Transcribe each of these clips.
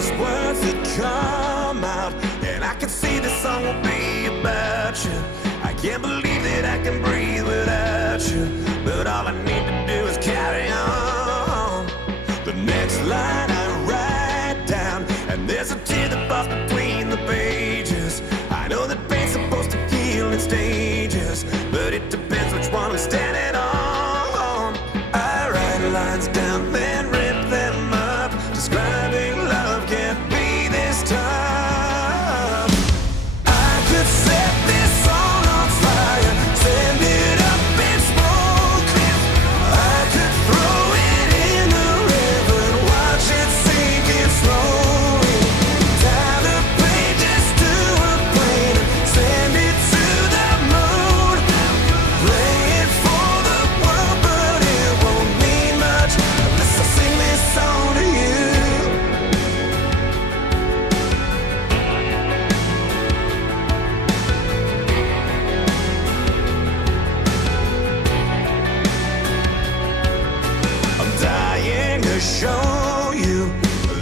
first words that come out, and I can see the song will be about you. I can't believe that I can breathe without you, but all I need to do is carry on. The next line I write down, and there's a tear that falls between the pages. I know that pain's supposed to heal in stages, but it depends which one we're standing on. I write lines down, then rip them up. Describing love can't be this tough. I could set this song on fire, send it up in smoke. I could throw it in the river and watch it sink in slowly. Tie the pages to a plane and send it to the moon. Play it for the world, but it won't mean much unless I sing this song to you. I'm dying to show you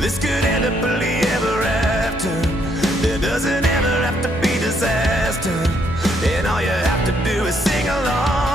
this could end up happily ever after. There doesn't ever have to be disaster, and all you have to do is sing along.